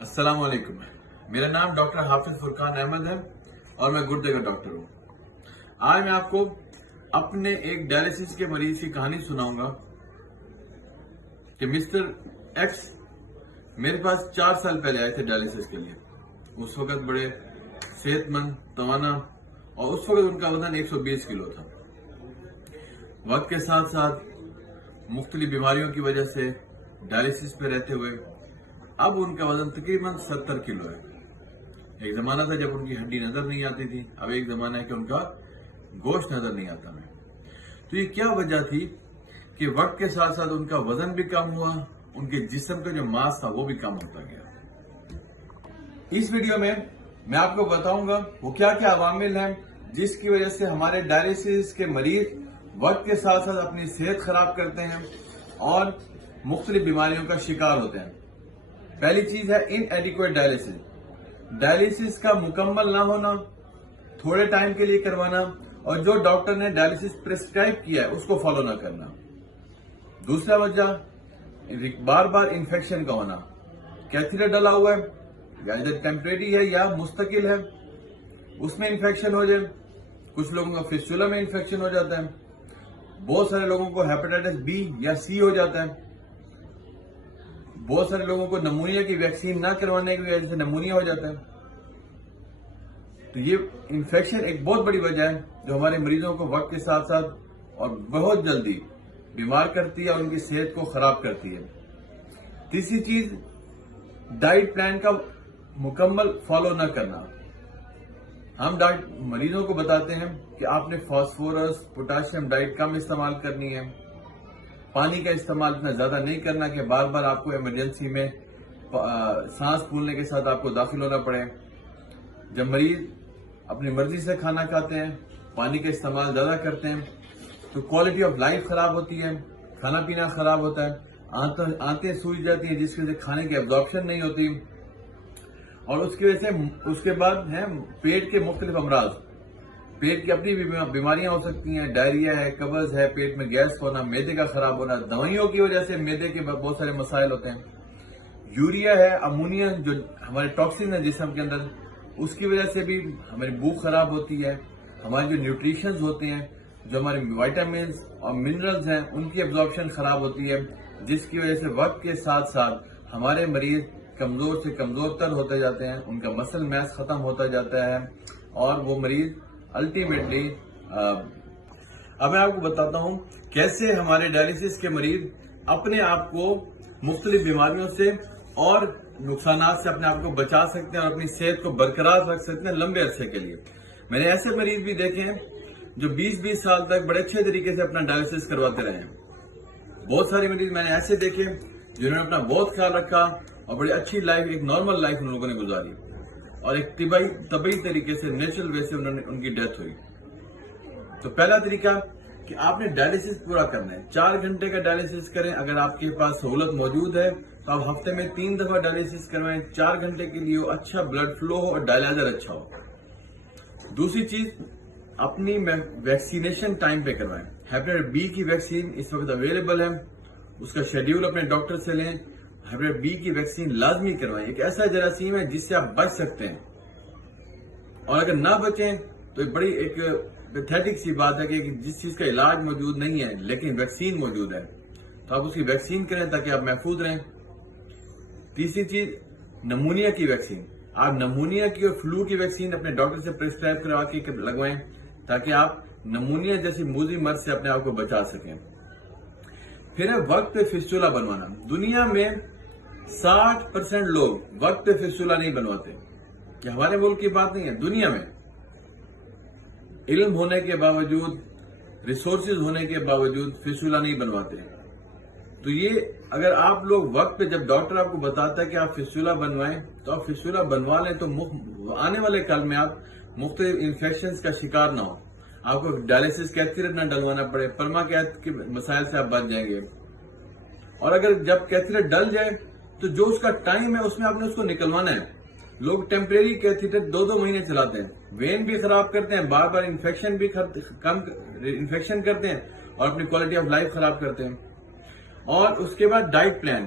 السلام علیکم، میرا نام ڈاکٹر حافظ فرقان احمد ہے اور میں گردے کا ڈاکٹر ہوں۔ آج میں آپ کو اپنے ایک ڈائلسس کے مریض کی کہانی سناؤں گا کہ مسٹر ایکس میرے پاس 4 سال پہلے آئے تھے ڈائلسس کے لیے۔ اس وقت بڑے صحت مند، توانا اور اس وقت ان کا وزن 120 کلو تھا۔ وقت کے ساتھ ساتھ مختلف بیماریوں کی وجہ سے ڈائلسس پہ رہتے ہوئے اب ان کا وزن تقریباً 70 کلو ہے۔ ایک زمانہ تھا جب ان کی ہڈی نظر نہیں آتی تھی، اب ایک زمانہ ہے کہ ان کا گوشت نظر نہیں آتا ہے۔ تو یہ کیا وجہ تھی کہ وقت کے ساتھ ساتھ ان کا وزن بھی کم ہوا، ان کے جسم کا جو ماس تھا وہ بھی کم ہوتا گیا۔ اس ویڈیو میں آپ کو بتاؤں گا وہ کیا کیا عوامل ہیں جس کی وجہ سے ہمارے ڈائلسس کے مریض وقت کے ساتھ ساتھ اپنی صحت خراب کرتے ہیں اور مختلف بیماریوں کا شکار ہوتے ہیں۔ پہلی چیز ہے ان ایڈیکویٹ ڈائلسس۔ ڈائلسس کا مکمل نہ ہونا، تھوڑے ٹائم کے لیے کروانا اور جو ڈاکٹر نے ڈائلسس پرسکرائب کیا ہے اس کو فالو نہ کرنا۔ دوسرا وجہ بار بار انفیکشن کا ہونا، کیتھیٹر ڈلا ہوا ہے یا ادھر ٹیمپریری ہے یا مستقل ہے، اس میں انفیکشن ہو جائے۔ کچھ لوگوں کا فسچولا میں انفیکشن ہو جاتا ہے، بہت سارے لوگوں کو ہیپاٹائٹس بی یا سی ہو جاتا ہے، بہت سارے لوگوں کو نمونیا کی ویکسین نہ کروانے کی وجہ سے نمونیا ہو جاتا ہے۔ تو یہ انفیکشن ایک بہت بڑی وجہ ہے جو ہمارے مریضوں کو وقت کے ساتھ ساتھ اور بہت جلدی بیمار کرتی ہے اور ان کی صحت کو خراب کرتی ہے۔ تیسری چیز ڈائٹ پلان کا مکمل فالو نہ کرنا۔ ہم مریضوں کو بتاتے ہیں کہ آپ نے فاسفورس، پوٹاشیم ڈائٹ کم استعمال کرنی ہے، پانی کا استعمال اتنا زیادہ نہیں کرنا کہ بار بار آپ کو ایمرجنسی میں سانس پھولنے کے ساتھ آپ کو داخل ہونا پڑے۔ جب مریض اپنی مرضی سے کھانا کھاتے ہیں، پانی کا استعمال زیادہ کرتے ہیں تو کوالٹی آف لائف خراب ہوتی ہے، کھانا پینا خراب ہوتا ہے، آنتیں سوج جاتی ہیں جس کی وجہ سے کھانے کی ایبزارپشن نہیں ہوتی اور اس کی وجہ سے اس کے بعد ہیں پیٹ کے مختلف امراض۔ پیٹ کی اپنی بھی بیماریاں ہو سکتی ہیں، ڈائریا ہے، قبض ہے، پیٹ میں گیس ہونا، معدے کا خراب ہونا، دوائیوں کی وجہ سے معدے کے بہت سارے مسائل ہوتے ہیں۔ یوریا ہے، امونیا جو ہمارے ٹاکسن ہے جسم کے اندر، اس کی وجہ سے بھی ہماری بھوک خراب ہوتی ہے۔ ہمارے جو نیوٹریشنز ہوتے ہیں، جو ہمارے وائٹامنز اور منرلز ہیں، ان کی ایبزارپشن خراب ہوتی ہے جس کی وجہ سے وقت کے ساتھ ساتھ ہمارے مریض کمزور سے کمزور تر ہوتے جاتے ہیں، ان کا مسل میس ختم ہوتا جاتا ہے اور وہ مریض الٹیمیٹلی اب میں آپ کو بتاتا ہوں کیسے ہمارے ڈائلسس کے مریض اپنے آپ کو مختلف بیماریوں سے اور نقصانات سے اپنے آپ کو بچا سکتے ہیں اور اپنی صحت کو برقرار رکھ سکتے ہیں لمبے عرصے کے لیے۔ میں نے ایسے مریض بھی دیکھے ہیں جو 20 سال تک بڑے اچھے طریقے سے اپنا ڈائلسس کرواتے رہے ہیں۔ بہت سارے مریض میں نے ایسے دیکھے جنہوں نے اپنا بہت خیال رکھا اور بڑی اچھی لائف، ایک نارمل لائف ان لوگوں نے گزاری اور ایک طبعی طریقے سے، نیچرل وے سے ان کی ڈیتھ ہوئی۔ تو پہلا طریقہ کہ آپ نے ڈائلسس پورا کرنا ہے، 4 گھنٹے کا ڈائلسس کریں۔ اگر آپ کے پاس سہولت موجود ہے تو آپ ہفتے میں 3 دفعہ ڈائلسس کروائیں، 4 گھنٹے کے لیے ہو، اچھا بلڈ فلو ہو اور ڈائلائزر اچھا ہو۔ دوسری چیز اپنی ویکسینیشن ٹائم پہ کروائیں۔ ہیپاٹائٹس بی کی ویکسین اس وقت اویلیبل ہے، اس کا شیڈیول اپنے ڈاکٹر سے لیں۔ ہیپاٹائٹس بی کی ویکسین لازمی کروائیں، ایک ایسا جراثیم ہے جس سے آپ بچ سکتے ہیں اور اگر نہ بچیں تو بڑی ایک پیتھیٹک سی بات ہے کہ جس چیز کا علاج موجود نہیں ہے لیکن ویکسین موجود ہے تو آپ اس کی ویکسین کریں تاکہ آپ محفوظ رہیں۔ تیسری چیز نمونیا کی ویکسین، آپ نمونیا کی اور فلو کی ویکسین اپنے ڈاکٹر سے پرسکرائب کروا کے لگوائیں تاکہ آپ نمونیا جیسی موذی مرض سے اپنے آپ کو بچا سکیں۔ پھر ہے وقت پہ فسچولا بنوانا۔ دنیا میں 60% لوگ وقت پہ فسچولا نہیں بنواتے، یہ ہمارے ملک کی بات نہیں ہے، دنیا میں علم ہونے کے باوجود، ریسورسز ہونے کے باوجود فسچولا نہیں بنواتے۔ تو یہ اگر آپ لوگ وقت پہ، جب ڈاکٹر آپ کو بتاتا ہے کہ آپ فسچولا بنوائیں تو آپ فسچولا بنوا لیں تو آنے والے کل میں آپ مختلف انفیکشنز کا شکار نہ ہو، آپ کو ڈائلسس کیتھیٹر نہ ڈلوانا پڑے، پرما کیتھ کے مسائل سے آپ بچ جائیں گے۔ اور اگر جب کیتھیٹر ڈل جائے تو جو اس کا ٹائم ہے اس میں آپ نے اس کو نکلوانا ہے۔ لوگ ٹیمپریری کیتھیٹر 2 مہینے چلاتے ہیں، وین بھی خراب کرتے ہیں، بار بار انفیکشن کرتے ہیں اور اپنی کوالٹی آف لائف خراب کرتے ہیں۔ اور اس کے بعد diet plan,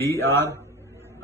DR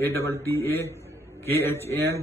ATTAKHAN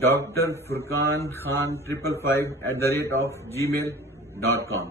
drfurqankhan555@gmail.com।